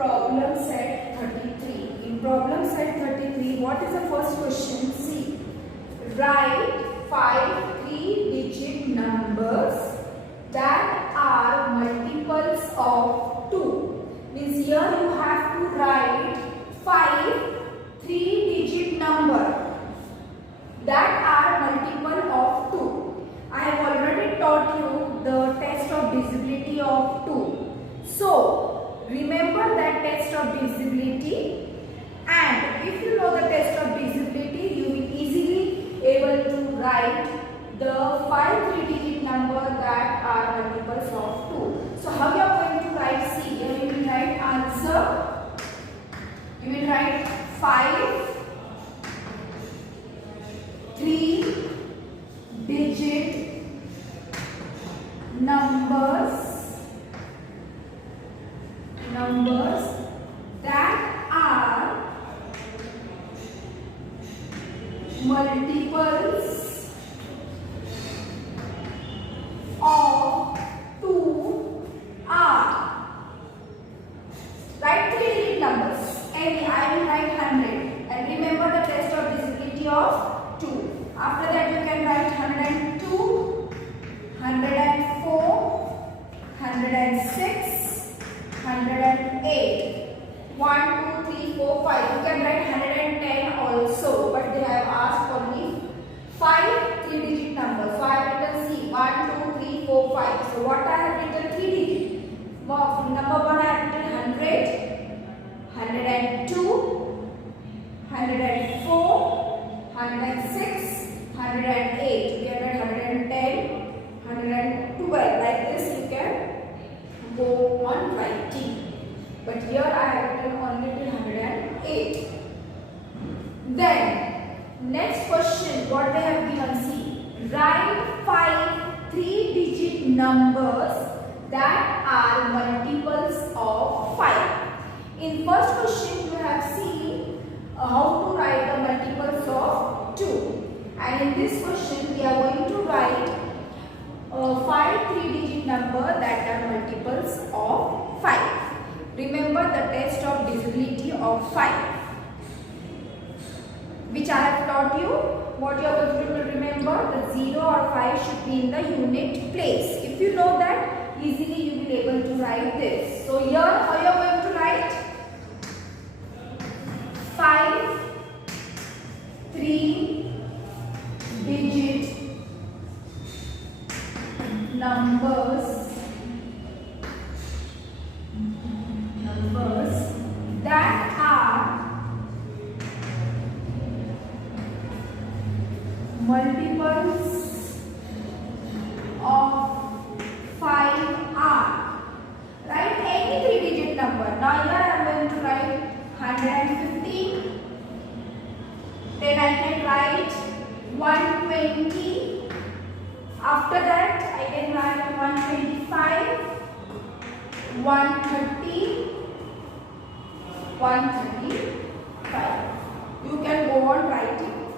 problem set 33. In problem set 33, what is the first question? See, write 5 3-digit numbers that are multiples of 2. Means here you have to write 5 3-digit number that are multiple of 2. I have already taught you the test of divisibility of 2. So, remember that test of divisibility, and if you know the test of divisibility, you will easily able to write the 5 3-digit number that are multiples of 2. So, how you are going to write? See, here you will write answer. You will write 5 3-digit numbers that are multiples of 2 are. Write 3-digit numbers. Any, I will write 100. And remember the test of divisibility of 2. After that you can write 102, 104, 106, 108. 1, 2, 3, 4, 5. You can write 110 also, but they have asked only 5 3-digit numbers. So I have written C 1, 2, 3, 4, 5. So what I have written 3-digit. Number 1 I have written 100, 102, 104, 106, 108. You can write 110, 112. Like this you can go on writing. But here I have written only till 108. Then next question, what they have given. See, write 5 3-digit numbers that are multiples of 5. In first question you have seen how to write the multiples of 2. And in this question we are going to write 5 3-digit number that are multiples of 5. Remember the test of divisibility of 5, which I have taught you. What you are going to remember, the 0 or 5 should be in the unit place. If you know that, easily you will be able to write this. So here how you are going to write 5 3-digit numbers that are multiples of 5 are. Write any 3-digit number. Now here I am going to write 150. Then I can write 120. After that I can write 125, 130, 135. You can go on writing,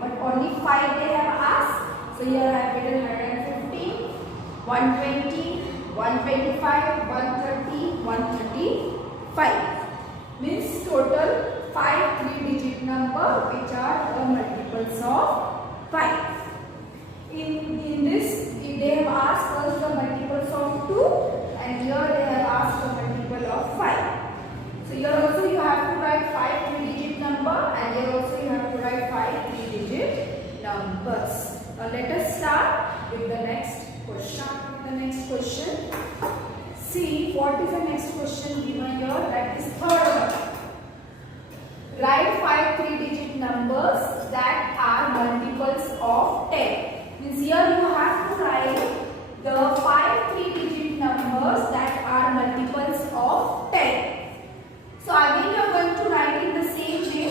but only 5 they have asked. So here I have written 150, 120, 125, 130, 135. Means total 5 3-digit number which are the multiples of 5. In this, if they have asked us the multiples of 2, and here they have asked the multiple of 5. So here also you have to write 5 3-digit number, and here also you have to write 5 3-digit numbers. Now let us start with the next question. See what is the next question given here, that is third one. Write 5 3-digit numbers that are multiples of 10. Means here you have to write the 5 3-digit numbers that are multiples of 10. So again you are going to write in the same way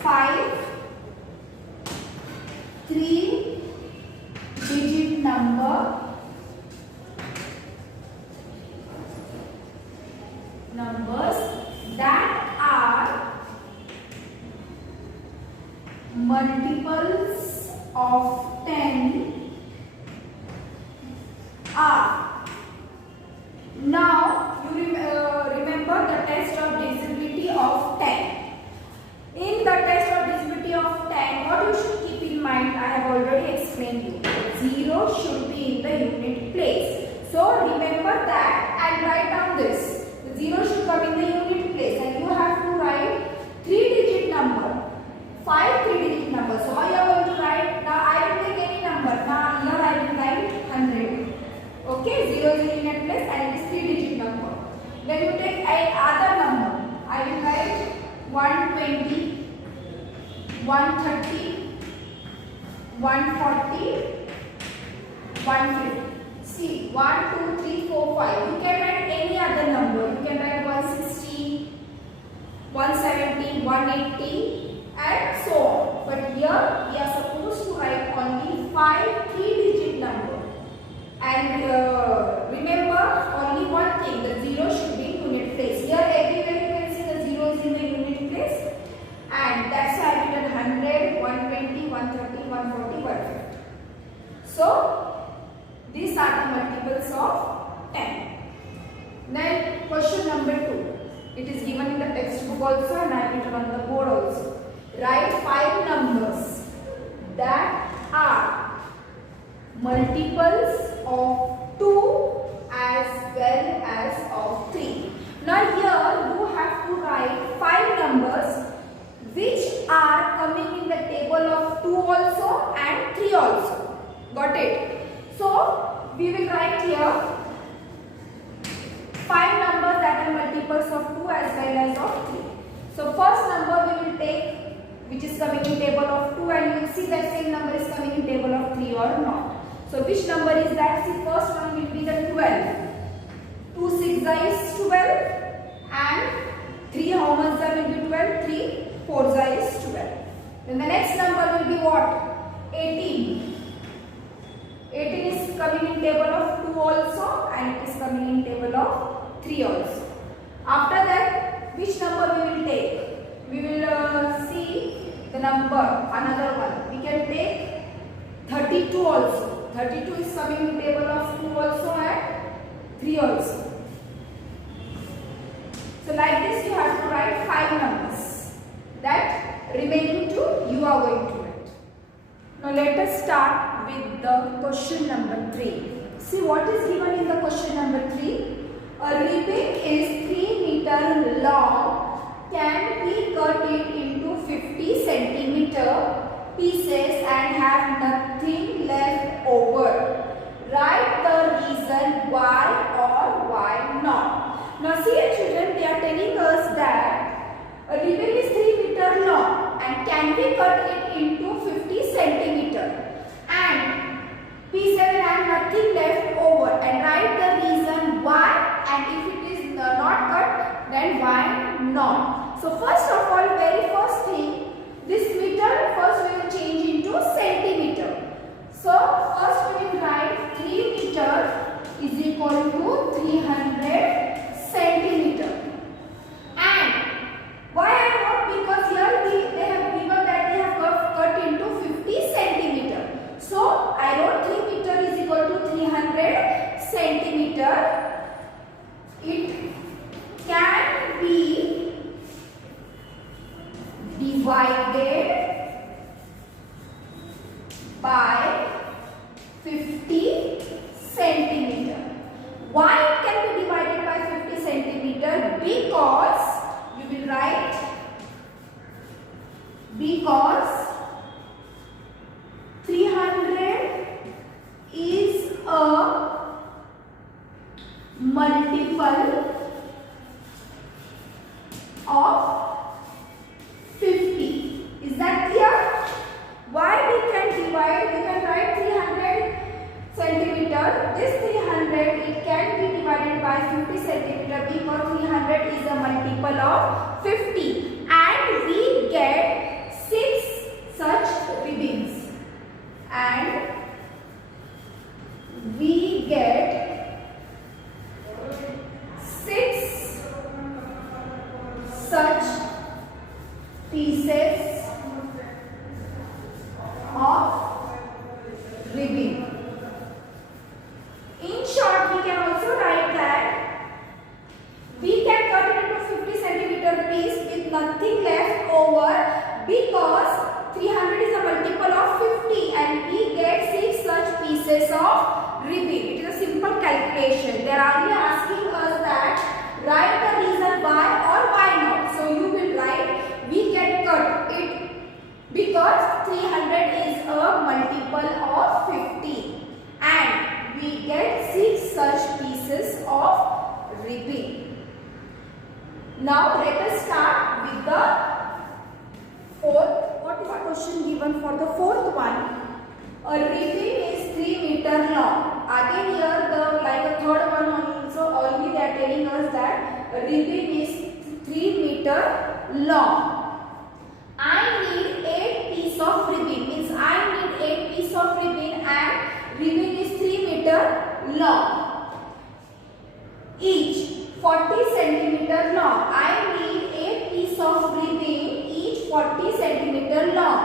5 3-digit numbers that are multiples of 10 are. Now you remember the test come in the unit place and you have to write 3-digit number, 5 3-digit number. So how you are going to write? Now I will take any number. Now here I will write 100. Okay, 0 is in unit place and it is 3-digit number. Then you take another number. I will write 120, 130, 140, 150. See, 1, 2, 3, 4, 5. You can write any other number. You can write 160, 170, 180 and so on. But here we are supposed to write only 5 3-digit number. And remember only one thing, the 0 should be in unit place. Here everywhere you can see the 0 is in the unit place. And that's why I written 100, 120, 130, 140, 150. So these are the multiples of 10. Then question number 2. It is given in the textbook also and I have written on the board also. Write 5 numbers that are multiples of 2 as well as of 3. Now here you have to write 5 numbers which are coming in the table of 2 also and 3 also. Got it? So we will write here 5 numbers that are multiples of 2 as well as of 3. So first number we will take which is coming in table of 2 and you will see that same number is coming in table of 3 or not. So which number is that? See, first one will be the 12. 2 6 is 12 and 3 how much will be 12? 3 4 is 12. Then the next number will be what? 18. 18 is coming in table of 2 also and it is coming in table of 3 also. After that, which number we will take? We will see the number, another one. We can take 32 also. 32 is coming in table of 2 also and 3 also. So like this you have to write 5 numbers. That remaining 2 you are going to write. Now let us start with the question number 3. See what is given in the question number 3. A ribbon is 3 meter long, can be cut it into 50 centimeter pieces and have nothing left over. Write the reason why or why not. Now see children, they are telling us that a ribbon is 3 meter long and can be cut it into 50 centimeter and pieces have nothing left over, and write the reason why, and if it is not cut then why not. So first of all, very first thing, this meter first we will change into centimeter. So first we will write 3 meter is equal to 300 centimeter. And why I wrote? Because here they have given that they have cut into 50 centimeter. So I wrote 3 meter is equal to 300 centimeter. It can be divided by 50 centimeter. Why it can be divided by 50 centimeter? Because you will write because 300 is a multiple of 50. Is that clear? Why we can divide? We can write 300 centimeter. This 300 it can be divided by 50 centimeter because 300 is a multiple of 50 and we get 6 such ribbons and we get 6 such pieces of ribbon. In short, we can also write that we can cut it into 50 centimeter piece with nothing left over because 300 is a multiple of 50 and we get 6 such pieces of ribbon. It is a simple calculation. They are only asking us that write the reason why Now let us start with the fourth. What is the question given for the fourth one? A ribbon is 3 meter long. Again here the like a third one also only they are telling us that a ribbon is 3 meter long. I need 8 pieces of ribbon. Means I need 8 pieces of ribbon and ribbon is 3 meter long. Each 40 centimeter long. I need 8 pieces of ribbon, each 40 centimeter long.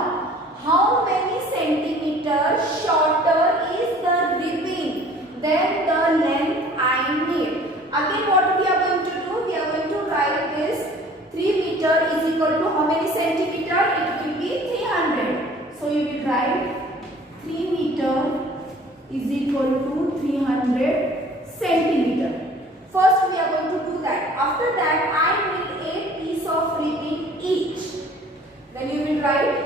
How many centimeters shorter is the ribbon than the length I need? Again, what we are going to do? We are going to write this 3 meter is equal to how many centimeter? It will be 300. So you will write 3 meter is equal to 300 centimeter. First we are going to do that. After that I need 8 pieces of ribbon each. Then you will write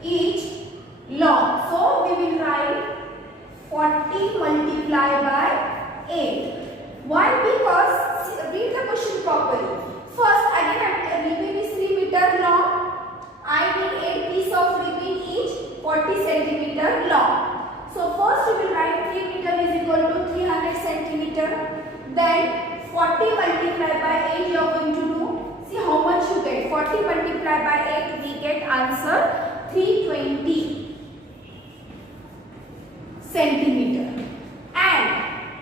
each long. So we will write 40 multiplied by 8. Why? Because read the question properly. First again a ribbon is 3 meter long. I need 8 pieces of ribbon each 40 centimeter long. So first we will write 3 meter is equal to 300 centimeter. Then 40 multiplied by 8 you are going to do. See how much you get. 40 multiplied by 8 we get answer 320 centimeter. And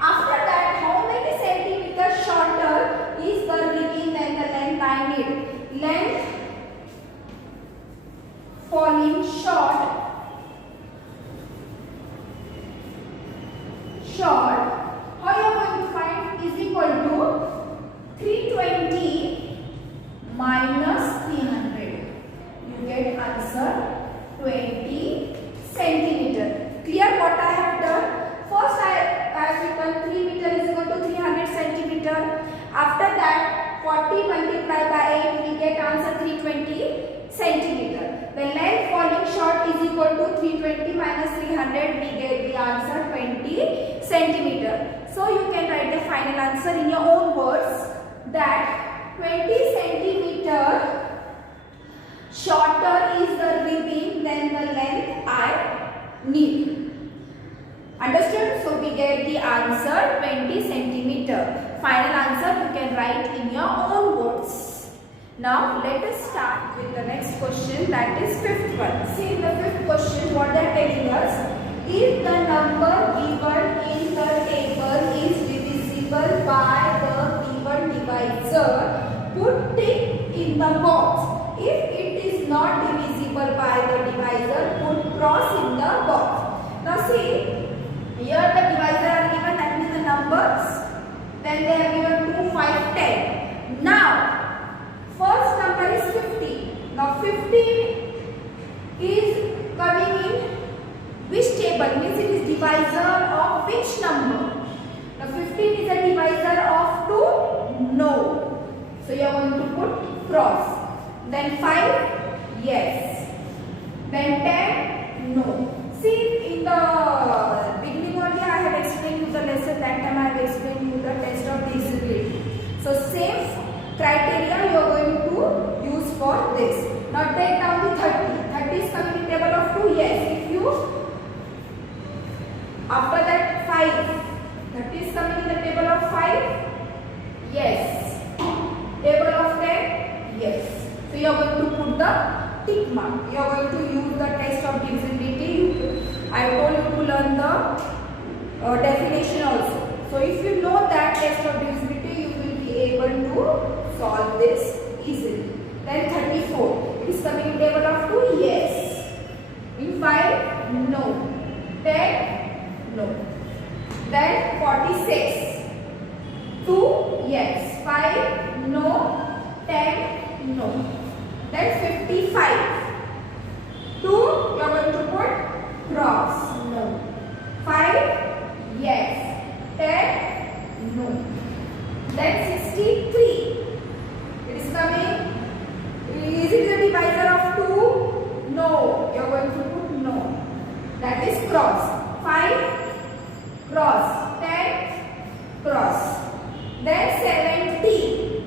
after that how many centimeters shorter is the ribbon than the length I need? Length falling short. How you are going to find is equal to 320 minus 300. You get answer 20 centimeter. Clear what I have done? First I have written 3 meter is equal to 300 centimeter. After that 40 multiplied by 8 we get answer 320 centimeter. The length falling short is equal to 320 minus 300 we get the answer 20 centimeter. So you can write the final answer in your own words that 20 centimeter shorter is the ribbon than the length I need. Understood? So we get the answer 20 centimeter. Final answer you can write in your own words. Now let us start with the next question, that is fifth one. See in the fifth question what they are telling us. If the number given in the table is divisible by the given divisor, put tick in the box. If it is not divisible by the divisor, put cross in the box. Now see, here the divisor are given, that means the numbers. Then they are given 2, 5, 10. Now first number is 50. Now 15 is coming in which table? Means it is divisor of which number? Now 15 is a divisor of 2? No. So you are going to put cross. Then 5? Yes. Then 10? No. See in the beginning only I have explained you the lesson, that time I have explained you the test of divisibility. So same criteria you are going to use for this. Now take down the 30. 30 is coming in table of 2. Yes. If you after that 5. 30 is coming in the table of 5. Yes. Table of 10. Yes. So you are going to put the tick mark. You are going to use the test of divisibility. I told you to learn the definition also. So if you know that test of divisibility, you will be able to solve this easily. Then 34. It is coming in table of 2. Yes. In 5. No. 10. No. Then 46. 2. Yes. 5. No. 10. No. Then 55. 2. You are going to put cross. No. 5. Yes. 10. No. Then 63. It is coming. Is it the divisor of 2? No. You are going to put no. That is cross. 5. Cross. 10. Cross. Then 70.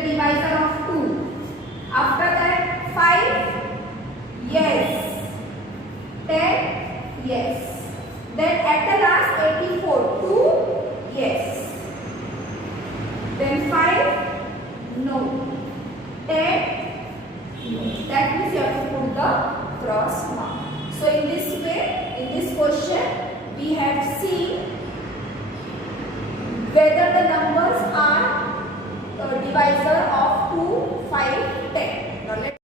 the divisor of 2. After that 5, yes. 10, yes. Then at the last 84, 2, yes. Then 5, no. 10, no. That means you have to put the cross mark. So in this way, in this question, we have seen whether the numbers are divisor of 2, 5, 10. Now let